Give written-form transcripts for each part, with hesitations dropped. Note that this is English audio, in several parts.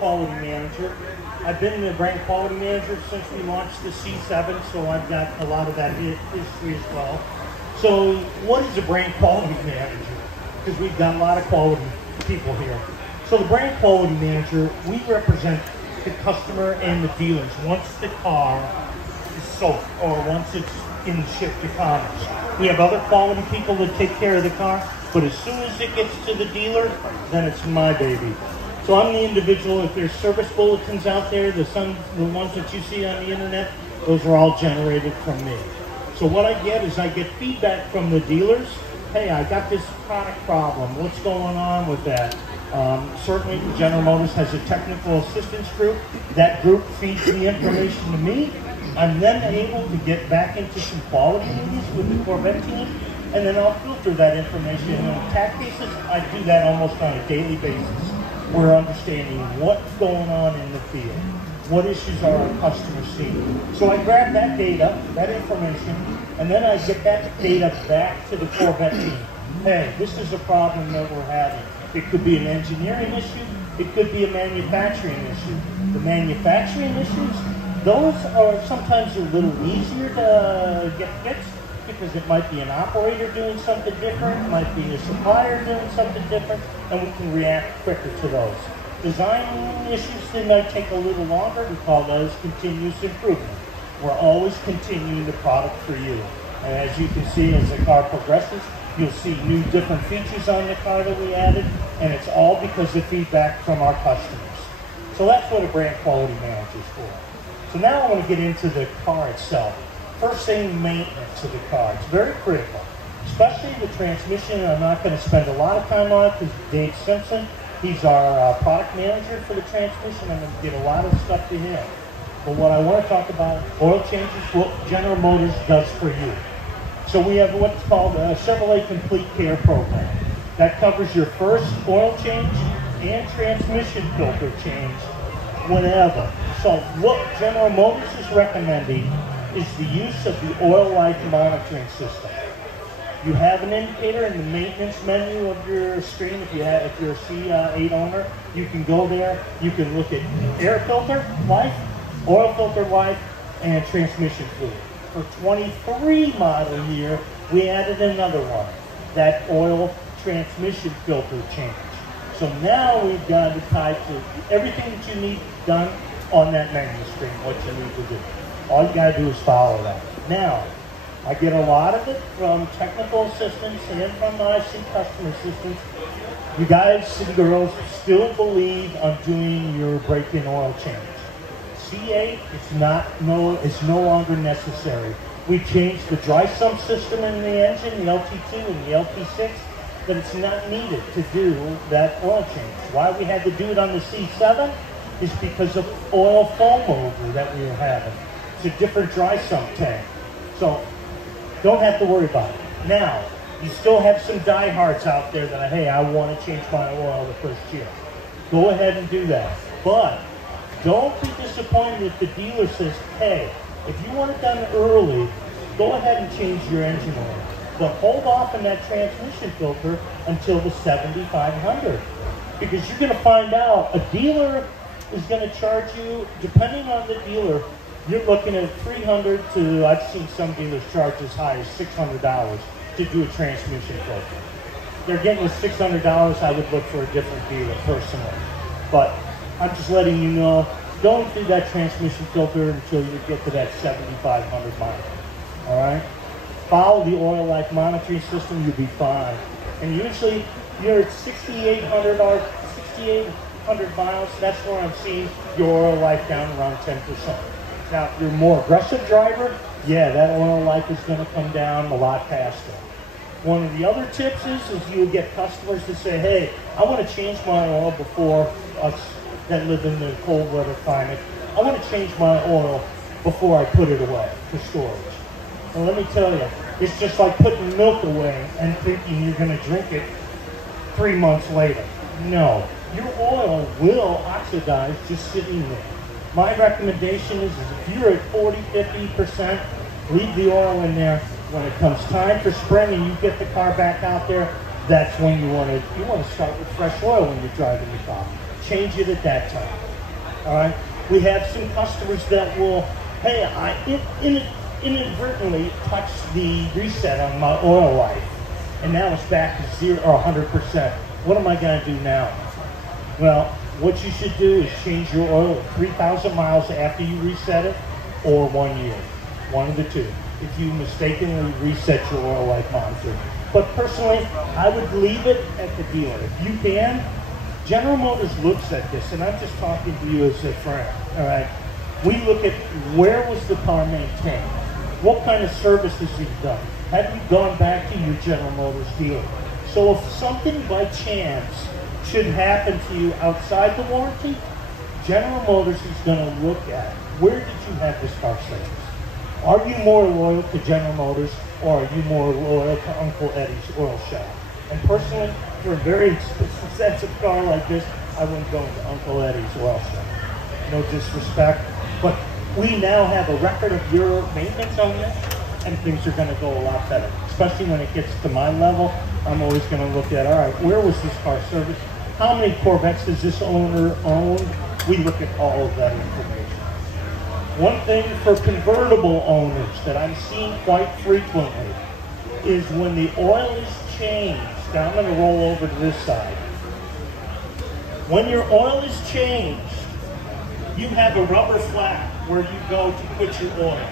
quality manager. I've been the brand quality manager since we launched the C7, so I've got a lot of that history as well. So what is a brand quality manager? Because we've got a lot of quality people here. So the brand quality manager, we represent the customer and the dealers once the car is sold or once it's in shipped to commerce. We have other quality people that take care of the car, but as soon as it gets to the dealer, then it's my baby. So I'm the individual. If there's service bulletins out there, the ones that you see on the internet, those are all generated from me. So what I get is I get feedback from the dealers. Hey, I got this product problem. What's going on with that? Certainly General Motors has a technical assistance group. That group feeds the information to me. I'm then able to get back into some quality meetings with the Corvette team, and then I'll filter that information. And in TAC cases, I do that almost on a daily basis. We're understanding what's going on in the field. What issues are our customers seeing? So I grab that data, that information, and then I get that data back to the Corvette team. Hey, this is a problem that we're having. It could be an engineering issue. It could be a manufacturing issue. The manufacturing issues, those are sometimes a little easier to get fixed because it might be an operator doing something different, it might be a supplier doing something different, and we can react quicker to those. Design issues, they might take a little longer. We call those continuous improvement. We're always continuing the product for you. And as you can see, as the car progresses, you'll see new different features on the car that we added, and it's all because of feedback from our customers. So that's what a brand quality manager is for. So now I want to get into the car itself. First thing, maintenance of the car. It's very critical, especially the transmission. I'm not going to spend a lot of time on it because Dave Simpson, he's our product manager for the transmission. I'm going to get a lot of stuff to him. But what I want to talk about, oil changes, what General Motors does for you. So we have what's called a Chevrolet Complete Care Program. That covers your first oil change and transmission filter change, whenever. So what General Motors is recommending is the use of the oil life monitoring system. You have an indicator in the maintenance menu of your screen. If you're a C8 owner, you can go there. You can look at air filter life, oil filter life, and transmission fluid. For 23 model year, we added another one, that oil transmission filter change. So now we've got it tied to everything that you need done on that menu screen, what you need to do. All you gotta do is follow that. Now, I get a lot of it from technical assistance and from IC customer assistance. You guys and girls still believe on doing your break-in oil change. C8 is no longer necessary. We changed the dry sump system in the engine, the LT2 and the LT6, but it's not needed to do that oil change. Why we had to do it on the C7 is because of oil foam over that we were having. It's a different dry sump tank. So don't have to worry about it. Now, you still have some diehards out there that, hey, I want to change my oil the first year. Go ahead and do that. But don't be disappointed if the dealer says, hey, if you want it done early, go ahead and change your engine oil. But hold off on that transmission filter until the 7500. Because you're going to find out a dealer is going to charge you, depending on the dealer, you're looking at $300 to, I've seen some dealers charge as high as $600 to do a transmission filter. They're getting with $600, I would look for a different dealer personally. But I'm just letting you know, don't do that transmission filter until you get to that 7,500 miles. All right? Follow the oil life monitoring system, you'll be fine. And usually you're at 6,800 miles. That's where I'm seeing your oil life down around 10%. Now, if you're a more aggressive driver, yeah, that oil life is going to come down a lot faster. One of the other tips is you'll get customers to say, hey, I want to change my oil before us that live in the cold weather climate. I want to change my oil before I put it away for storage. And let me tell you, it's just like putting milk away and thinking you're going to drink it 3 months later. No, your oil will oxidize just sitting there. My recommendation is if you're at 40, 50%, leave the oil in there. When it comes time for spring and you get the car back out there, that's when you want to start with fresh oil when you're driving the car. Change it at that time. All right. We have some customers that will, hey, I inadvertently touched the reset on my oil life, and now it's back to 0 or 100%. What am I going to do now? Well, what you should do is change your oil at 3,000 miles after you reset it, or 1 year. One of the two. If you mistakenly reset your oil life monitor. But personally, I would leave it at the dealer. If you can, General Motors looks at this, and I'm just talking to you as a friend, all right? We look at where was the car maintained? What kind of services you've done? Have you gone back to your General Motors dealer? So if something by chance should happen to you outside the warranty, General Motors is going to look at where did you have this car serviced? Are you more loyal to General Motors, or are you more loyal to Uncle Eddie's oil shop? And personally, for a very expensive car like this, I wouldn't go into Uncle Eddie's oil shop. No disrespect, but we now have a record of your maintenance on this, and things are going to go a lot better. Especially when it gets to my level, I'm always going to look at, all right, where was this car serviced? How many Corvettes does this owner own? We look at all of that information. One thing for convertible owners that I'm seeing quite frequently is when the oil is changed. Now I'm going to roll over to this side. When your oil is changed, you have a rubber flap where you go to put your oil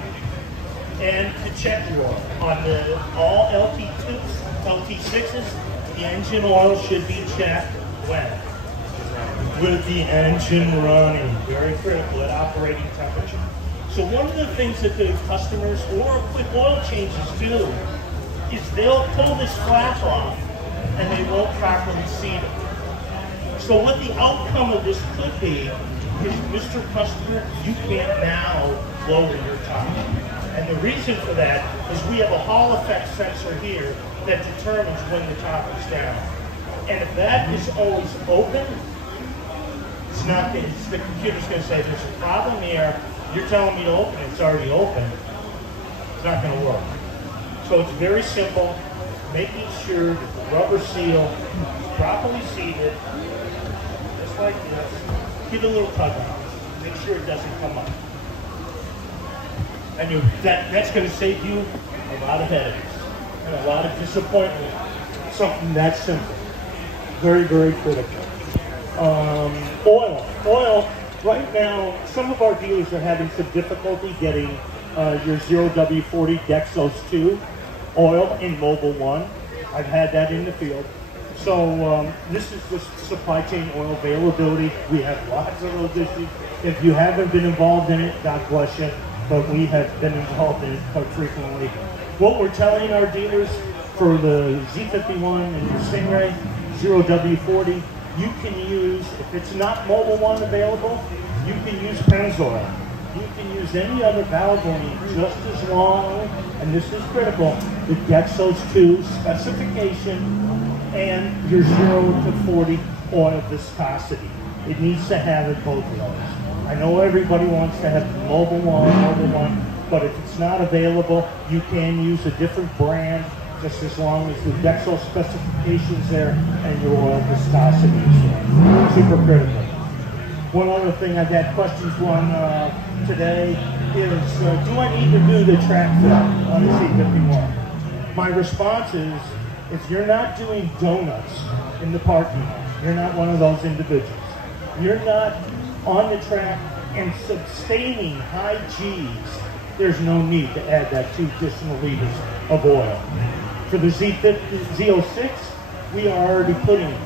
and to check your oil. On the all LT2s, LT6s, the engine oil should be checked when? With the engine running. Very critical at operating temperature. So one of the things that the customers or quick oil changes do is they'll pull this flap off and they won't properly seat it. So what the outcome of this could be is, Mr. Customer, you can't now lower your top. And the reason for that is we have a Hall effect sensor here that determines when the top is down. And if that is always open, it's not, the computer's going to say there's a problem here. You're telling me to open it, it's already open. It's not going to work. So it's very simple, making sure that the rubber seal is properly seated, just like this. Give it a little tug on it. Make sure it doesn't come up. And that's going to save you a lot of headaches and a lot of disappointment. Something that simple. Very, very critical. Oil. Right now, some of our dealers are having some difficulty getting your 0W40 Dexos 2 oil in Mobile 1. I've had that in the field. So this is just supply chain oil availability. We have lots of those issues. If you haven't been involved in it, God bless you, but we have been involved in it quite frequently. What we're telling our dealers for the Z51 and the Stingray 0W40, you can use, if it's not Mobile 1 available, you can use Pennzoil. You can use any other valve line just as long, and this is critical, the Dexos 2 specification and your 0 to 40 oil viscosity. It needs to have it both ways. I know everybody wants to have Mobile 1, but if it's not available, you can use a different brand just as long as the Dexos specifications there and your oil viscosity is there. Super critical. One other thing I've had questions on today is, do I need to do the track fill on the C51? My response is, if you're not doing donuts in the parking lot, you're not one of those individuals. You're not on the track and sustaining high G's, there's no need to add that 2 additional liters of oil. For the Z06, we are already putting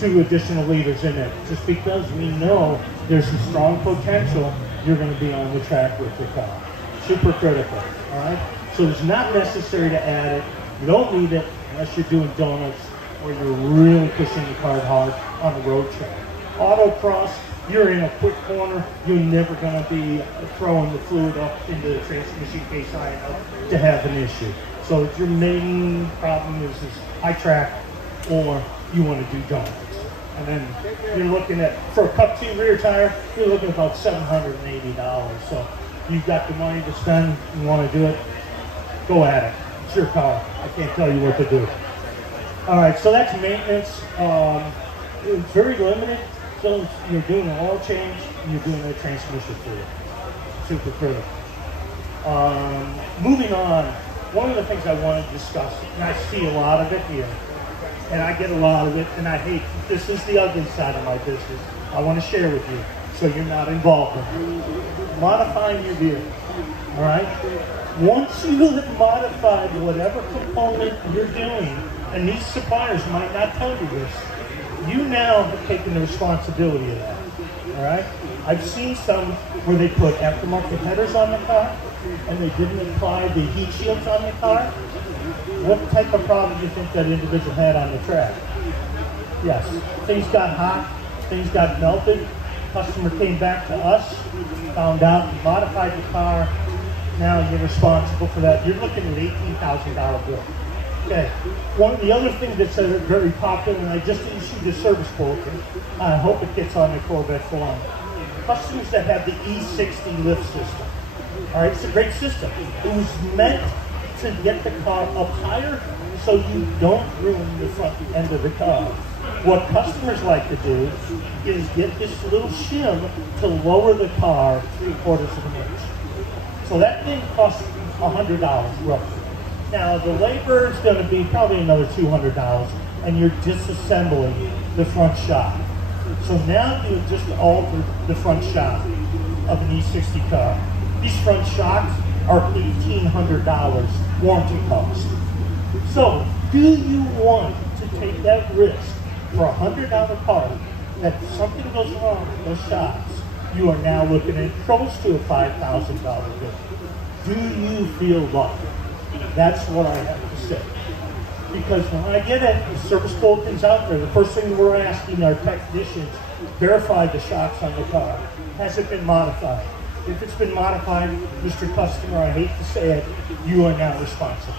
2 additional liters in it, just because we know there's a strong potential you're going to be on the track with your car. Super critical, all right? So it's not necessary to add it. You don't need it unless you're doing donuts or you're really pushing the car hard on a road track. Autocross, you're in a quick corner, you're never going to be throwing the fluid up into the transmission case high enough to have an issue. So if your main problem is high track, or you want to do donuts. And then you're looking at, for a Cup 2 rear tire, you're looking at about $780. So you've got the money to spend, you want to do it, go at it. It's your car. I can't tell you what to do. All right, so that's maintenance. It's very limited. So you're doing an oil change, and you're doing a transmission fluid. Super critical. Moving on, one of the things I want to discuss, and I see a lot of it here, and I get a lot of it, and I hate, this is the ugly side of my business. I want to share with you, so you're not involved in it. Modifying your vehicle, all right? Once you have modified whatever component you're doing, and these suppliers might not tell you this, you now have taken the responsibility of that, all right? I've seen some where they put aftermarket headers on the car, and they didn't apply the heat shields on the car. What type of problem do you think that individual had on the track? Yes, things got hot, things got melted, customer came back to us, found out, modified the car, now you're responsible for that. You're looking at $18,000 bill. Okay, one of the other things that's very popular, and I just issued a service bulletin, I hope it gets on the Corvette forum. Customers that have the E60 lift system. All right, it's a great system. It was meant to get the car up higher so you don't ruin the front end of the car. What customers like to do is get this little shim to lower the car 3/4 of an inch. So that thing costs $100 roughly. Now the labor is going to be probably another $200, and you're disassembling the front shock. So now you just altered the front shock of an E60 car. These front shocks are $1,800 warranty cost. So, do you want to take that risk for a $100 part that if something goes wrong with those shocks, you are now looking at close to a $5,000 bill? Do you feel lucky? That's what I have to say. Because when I get it, the service bulletins out there, the first thing we're asking our technicians, verify the shocks on the car. Has it been modified? If it's been modified, Mr. Customer, I hate to say it, you are now responsible.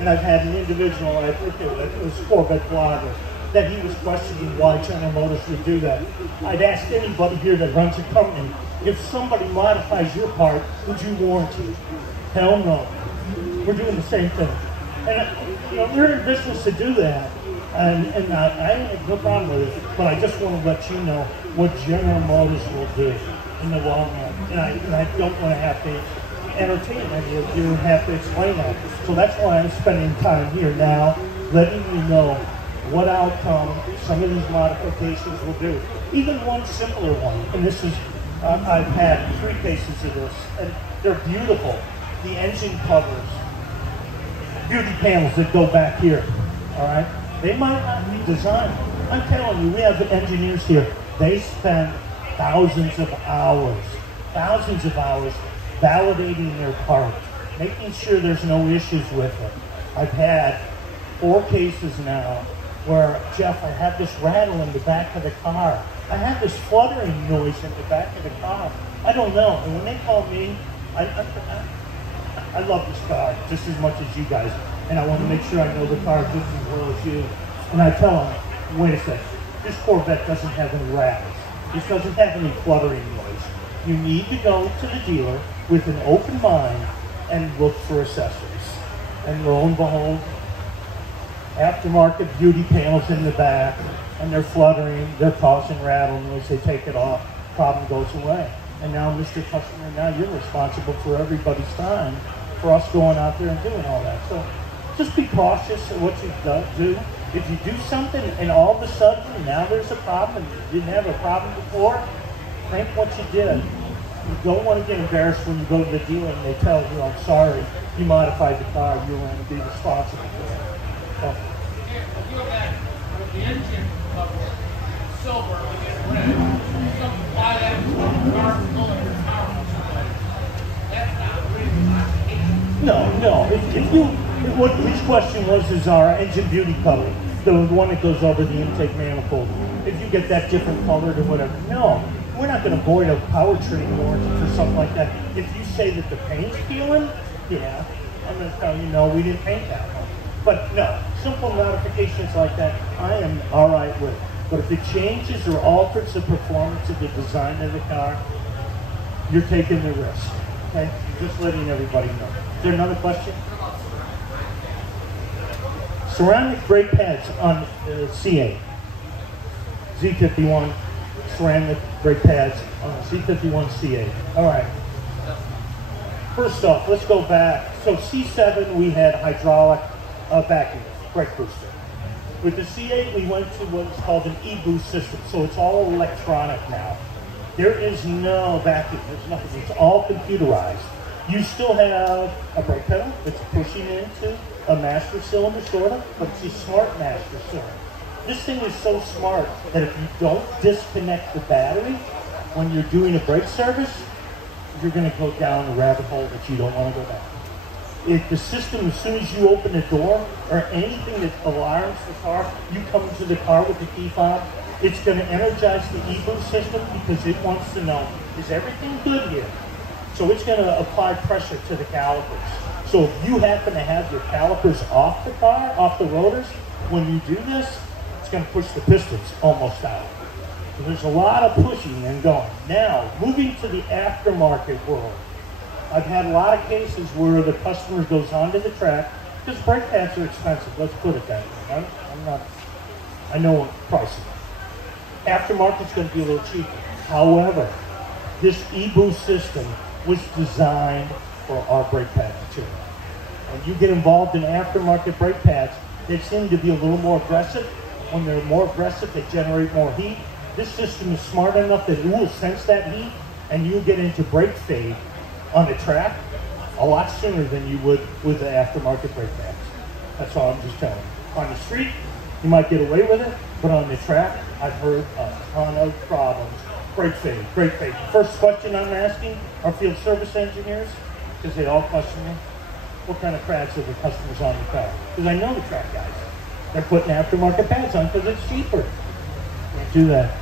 And I've had an individual, I think it was a Corvette blogger, that he was questioning why General Motors would do that. I'd ask anybody here that runs a company, if somebody modifies your part, would you warranty it? Hell no. We're doing the same thing. And you know, we're in business to do that. And I have no problem with it, but I just want to let you know what General Motors will do in the long run. And I don't want to have to entertain any of you and have to explain that. So that's why I'm spending time here now, letting you know what outcome some of these modifications will do. Even one simpler one, and this is, I've had 3 cases of this, and they're beautiful. The engine covers, beauty panels that go back here, all right? They might not be designed. I'm telling you, we have engineers here. They spend thousands of hours validating their part, making sure there's no issues with it. I've had 4 cases now where, Jeff, I have this rattle in the back of the car. I have this fluttering noise in the back of the car. I don't know. And when they call me, I love this car just as much as you guys. And I want to make sure I know the car just as well as you. And I tell them, wait a second, this Corvette doesn't have any rattles. This doesn't have any fluttering noise. You need to go to the dealer with an open mind and look for accessories. And lo and behold, aftermarket beauty panels in the back, and they're fluttering, they're causing rattle noise, they take it off, problem goes away. And now, Mr. Customer, now you're responsible for everybody's time for us going out there and doing all that. So just be cautious of what you do. If you do something and all of a sudden now there's a problem and you didn't have a problem before, think what you did. You don't want to get embarrassed when you go to the dealer and they tell you, I'm sorry, you modified the car, you want to be responsible for it. So. The engine cover silver and red. Why that dark color that's not really modification. No. If you, what his question was is our engine beauty cover, the one that goes over the intake manifold. If you get that different colored or whatever, no, we're not going to void a powertrain warranty for something like that. If you say that the paint's peeling, yeah, I'm going to tell you no, we didn't paint that one. But no, simple modifications like that, I am all right with. But if it changes or alters the performance of the design of the car, you're taking the risk. Okay, just letting everybody know. Is there another question? Ceramic brake pads on C8, Z51, just ran the brake pads on the C51 C8. All right. First off, let's go back. So C7, we had hydraulic vacuum brake booster. With the C8, we went to what's called an e-boost system. So it's all electronic now. There is no vacuum. There's nothing. It's all computerized. You still have a brake pedal that's pushing into a master cylinder, sort of, but it's a smart master cylinder. This thing is so smart that if you don't disconnect the battery when you're doing a brake service, you're going to go down a rabbit hole that you don't want to go down. If the system, as soon as you open the door or anything that alarms the car, you come into the car with the key fob, it's going to energize the e-boost system because it wants to know, is everything good here? So it's going to apply pressure to the calipers. So if you happen to have your calipers off the car, off the rotors, when you do this, it's going to push the pistons almost out. So there's a lot of pushing and going. Now, moving to the aftermarket world, I've had a lot of cases where the customer goes onto the track, because brake pads are expensive, let's put it that way. I know what pricing. Aftermarket's going to be a little cheaper. However, this e-boost system was designed for our brake pad material. When you get involved in aftermarket brake pads, they seem to be a little more aggressive. When they're more aggressive, they generate more heat. This system is smart enough that it will sense that heat, and you'll get into brake fade on the track a lot sooner than you would with the aftermarket brake pads. That's all I'm just telling you. On the street, you might get away with it, but on the track, I've heard a ton of problems. Brake fade, brake fade. First question I'm asking our field service engineers, because they all question me, what kind of pads are the customers on the car? Because I know the track guys. They're putting aftermarket pads on because it's cheaper. Can't do that.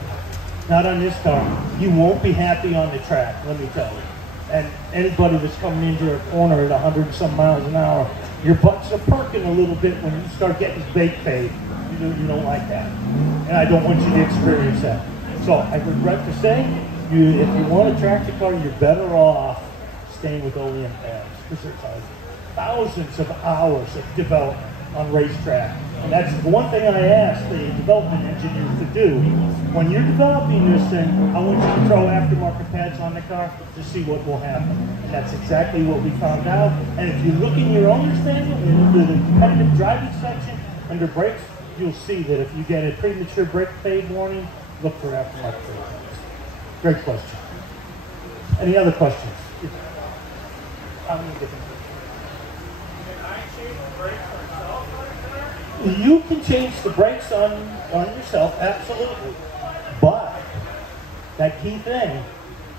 Not on this car. You won't be happy on the track, let me tell you. And anybody that's coming into a corner at 100 and some miles an hour, your butts are perking a little bit when you start getting brake fade. You don't like that. And I don't want you to experience that. So I regret to say, if you want to track the car, you're better off staying with OEM pads, because there's thousands of hours of development on racetrack. And that's the one thing I ask the development engineers to do. When you're developing this thing, I want you to throw aftermarket pads on the car to see what will happen. And that's exactly what we found out. And if you look in your owner's manual, into the competitive driving section, under brakes, you'll see that if you get a premature brake fade warning, look for aftermarket brake pads. Great question. Any other questions? How many different You can change the brakes on yourself, absolutely. But that key thing,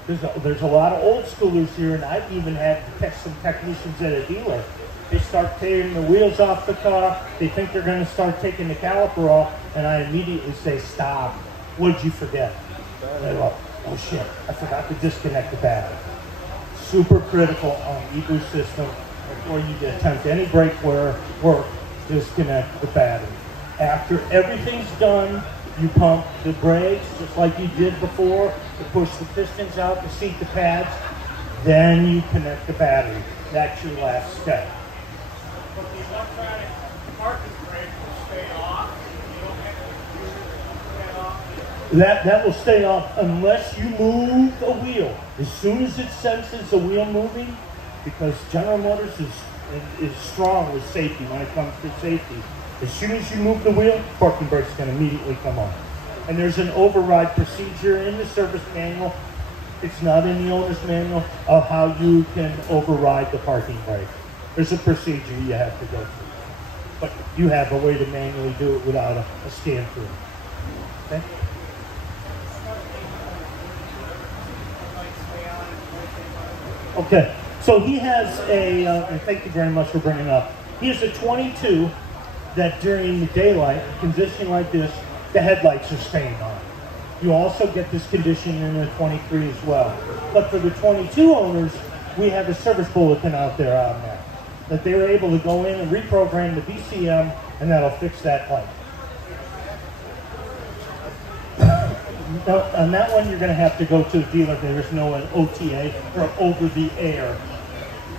there's a lot of old schoolers here, and I've even had to catch some technicians at a dealer. They start tearing the wheels off the car. They think they're going to start taking the caliper off, and I immediately say, stop. What did you forget? They go, oh shit, I forgot to disconnect the battery. Super critical on the e-boost system. Before you attempt any brake work, disconnect the battery. After everyth's done, you pump the brakes just like you did before to push the pistons out to seat the pads. Then you connect the battery. That's your last step. But the electronic parking brake will stay off. You don't have to turn that off. That will stay off unless you move the wheel. As soon as it senses the wheel moving, because General Motors is strong with safety when it comes to safety. As soon as you move the wheel, parking brake's going to immediately come on. And there's an override procedure in the service manual. It's not in the owner's manual of how you can override the parking brake. There's a procedure you have to go through. But you have a way to manually do it without a scan through. Okay? Okay. So he has and thank you very much for bringing it up. He has a 22 that during the daylight, condition like this, the headlights are staying on. You also get this condition in the 23 as well. But for the 22 owners, we have a service bulletin out there on that, that they were able to go in and reprogram the BCM, and that'll fix that light. Now, on that one, you're going to have to go to the dealer. There's no OTA or over-the-air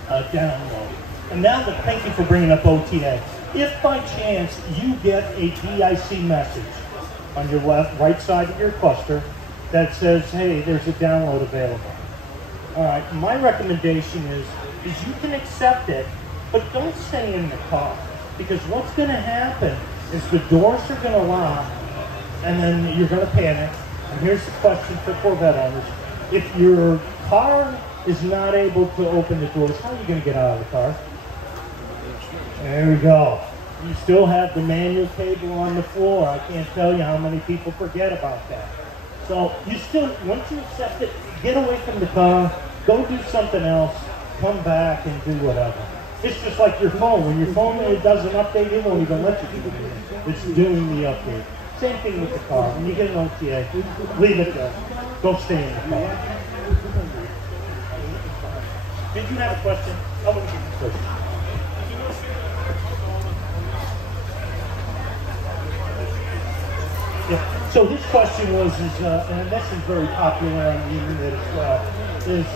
download. And now, thank you for bringing up OTA. If by chance you get a DIC message on your right side of your cluster, that says, hey, there's a download available. All right, my recommendation is you can accept it, but don't stay in the car. Because what's going to happen is the doors are going to lock, and then you're going to panic. And here's the question for Corvette owners. If your car is not able to open the doors, how are you going to get out of the car? There we go. You still have the manual cable on the floor. I can't tell you how many people forget about that. So you still, once you accept it, get away from the car, go do something else, come back and do whatever. It's just like your phone. When your phone does an update, it won't even let you do it. It's doing the update. Same thing with the car. When you get an OTA, leave it there. Don't stay in the car. Did you have a question? I want to get the question. Yeah. So this question was, and this is very popular on the internet as well, is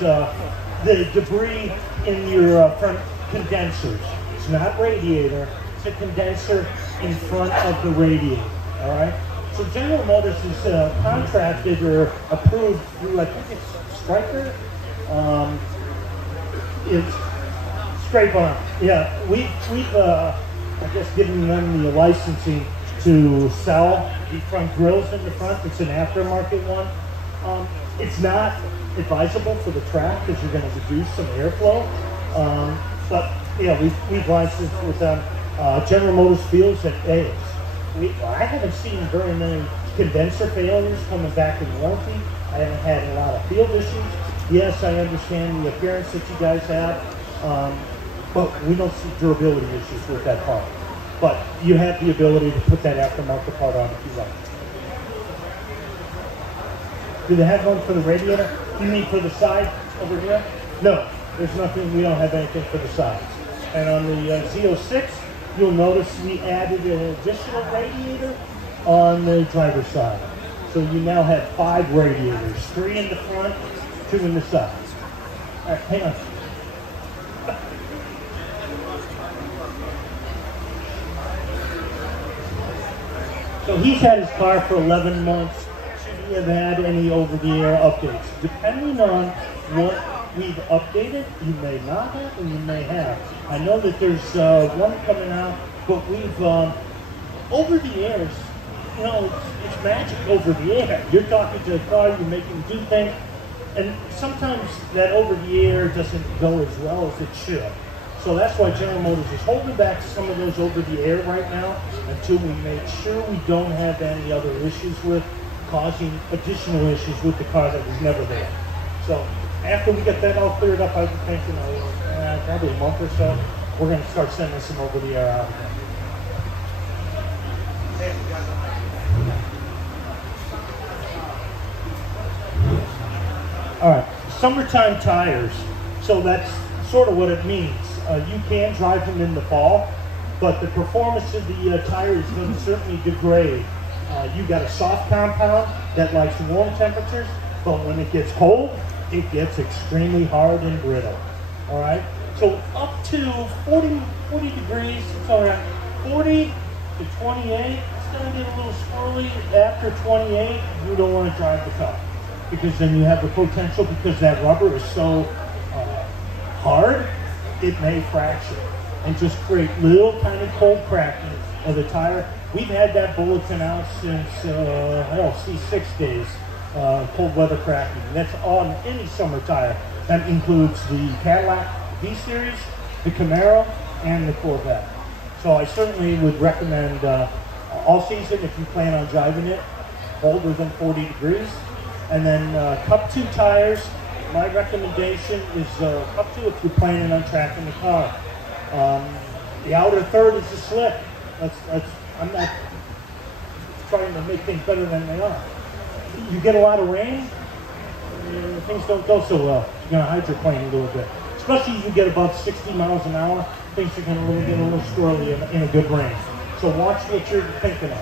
the debris in your front condensers. It's not radiator, it's a condenser in front of the radiator, all right? So General Motors is contracted or approved through, I think it's Stryker. It's Straight On. Yeah, we've I guess given them the licensing to sell the front grills in the front. It's an aftermarket one. It's not advisable for the track because you're going to reduce some airflow. But yeah, we've licensed with them. General Motors feels that I haven't seen very many condenser failures coming back in warranty. I haven't had a lot of field issues. Yes, I understand the appearance that you guys have, but we don't see durability issues with that part. But you have the ability to put that aftermarket part on if you like. Do they have one for the radiator? You mean for the side over here? No, there's nothing. We don't have anything for the sides. And on the Z06, you'll notice we added an additional radiator on the driver's side. So you now have 5 radiators, 3 in the front, 2 in the sides. All right, hang on. So he's had his car for 11 months. Should he have had any over-the-air updates? Depending on what we've updated, you may not have and you may have. I know that there's one coming out, but we've, over the airs, you know, it's magic over the air. You're talking to a car, you're making it do things, and sometimes that over the air doesn't go as well as it should. So that's why General Motors is holding back some of those over the air right now until we make sure we don't have any other issues with causing additional issues with the car that was never there. So after we get that all cleared up, I would think, you know, probably a month or so, we're going to start sending some over the air out again. All right, summertime tires. So that's sort of what it means. You can drive them in the fall, but the performance of the tire is going to certainly degrade. You got a soft compound that likes warm temperatures, but when it gets cold, it gets extremely hard and brittle. All right, so up to 40 degrees, it's all right. 40 to 28, it's going to get a little squirrely. After 28, you don't want to drive the car because then you have the potential, because that rubber is so hard, it may fracture and just create little tiny cold cracking of the tire. We've had that bulletin out since, I don't see 6 days, cold weather cracking. That's on any summer tire. That includes the Cadillac V-Series, the Camaro, and the Corvette. So I certainly would recommend all season, if you plan on driving it, colder than 40 degrees. And then Cup 2 tires, my recommendation is Cup 2 if you're planning on tracking the car. The outer third is the slick. I'm not trying to make things better than they are. You get a lot of rain, things don't go so well. You're going to hydroplane a little bit. Especially if you get above 60 miles an hour, things are going to get a little squirrely in a good rain. So watch what you're thinking of.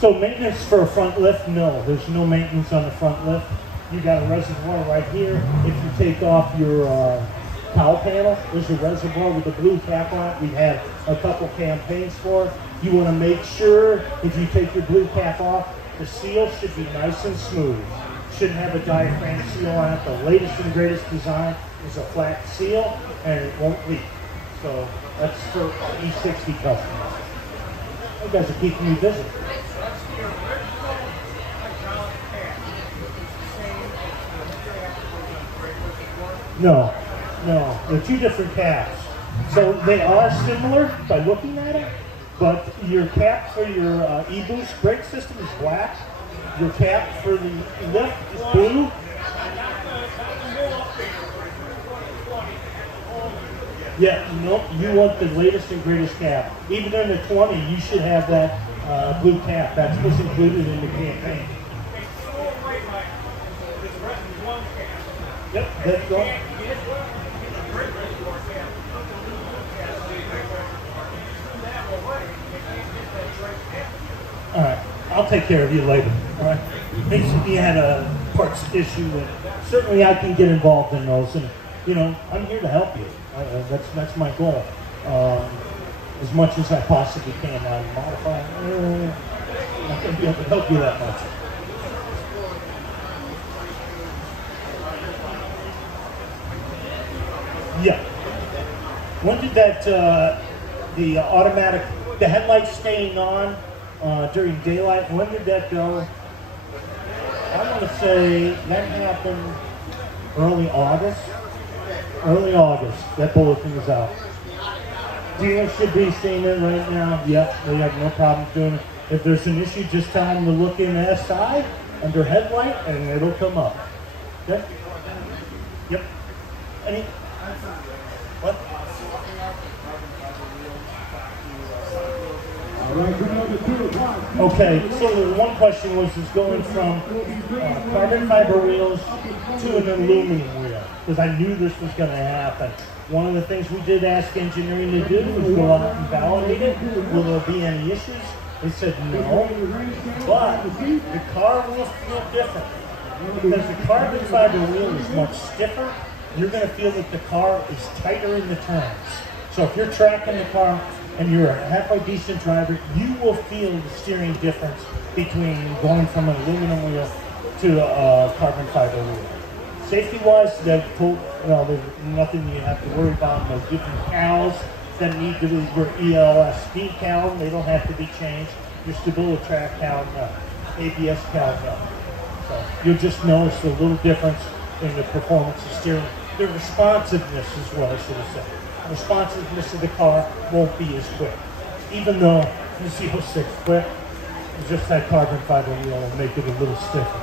So maintenance for a front lift, no. There's no maintenance on the front lift. You got a reservoir right here. If you take off your cowl panel, there's a reservoir with a blue cap on it. We've had a couple campaigns for it. You want to make sure if you take your blue cap off, the seal should be nice and smooth. Shouldn't have a diaphragm seal on it. The latest and greatest design is a flat seal, and it won't leak. So that's for E60 customers. You guys are keeping me busy. That's the original hydraulic cap. It's the same cap was on No, they're two different caps. So they are similar by looking at it, but your cap for your e-boost brake system is black. Your cap for the lift is blue. Yeah, no, you want the latest and greatest cap. Even in the 20, you should have that blue cap. That's what's included in the campaign. Yep, that's all. All right, I'll take care of you later. All right. Thinks if you had a parts issue, and certainly I can get involved in those. And you know, I'm here to help you. That's my goal. As much as I possibly can. Now, modify. I'm not going to be able to help you that much. Yeah. When did that the automatic, the headlights staying on during daylight? When did that go? I want to say that happened early August. Early August, that bulletin is out. Dealers should be seeing it right now. Yep, they have no problem doing it. If there's an issue, just tell them to look in SI under headlight, and it'll come up. Okay? Yep. Any? What? Okay, so the one question was going from carbon fiber wheels to an aluminum wheel, because I knew this was going to happen. One of the things we did ask engineering to do was go out and validate it. Will there be any issues? They said no, but the car will feel different. Because the carbon fiber wheel is much stiffer, you're going to feel that the car is tighter in the turns. So if you're tracking the car and you're a halfway decent driver, you will feel the steering difference between going from an aluminum wheel to a carbon fiber wheel. Safety-wise, there's nothing you have to worry about. No different cowls that need to be your ELS speed cowl. They don't have to be changed. Your stability track cowl, no. ABS cowl, no. So you'll just notice a little difference in the performance of steering. The responsiveness is what I should have said. The responsiveness of the car won't be as quick. Even though the Z06 quick, just that carbon fiber wheel will make it a little stiffer.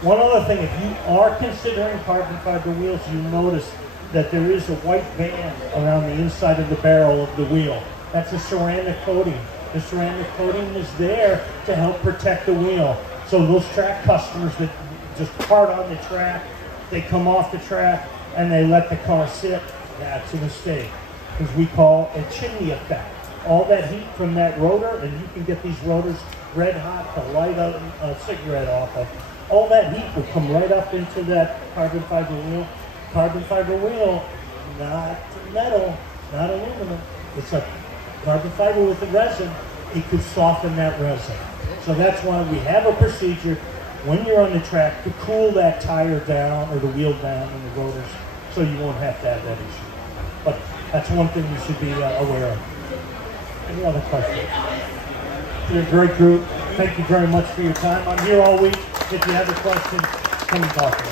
One other thing, if you are considering carbon fiber wheels, you notice that there is a white band around the inside of the barrel of the wheel. That's a ceramic coating. The ceramic coating is there to help protect the wheel. So those track customers that just part on the track, they come off the track and they let the car sit, that's a mistake. Because we call a chimney effect. All that heat from that rotor, and you can get these rotors red hot to light a cigarette off of. All that heat will come right up into that carbon fiber wheel. Carbon fiber wheel, not metal, not aluminum. It's a carbon fiber with the resin. It could soften that resin. So that's why we have a procedure when you're on the track to cool that tire down or the wheel down and the rotors, so you won't have to have that issue. But that's one thing you should be aware of. Any other questions? You're a great group. Thank you very much for your time. I'm here all week. If you have a question, come and talk to me.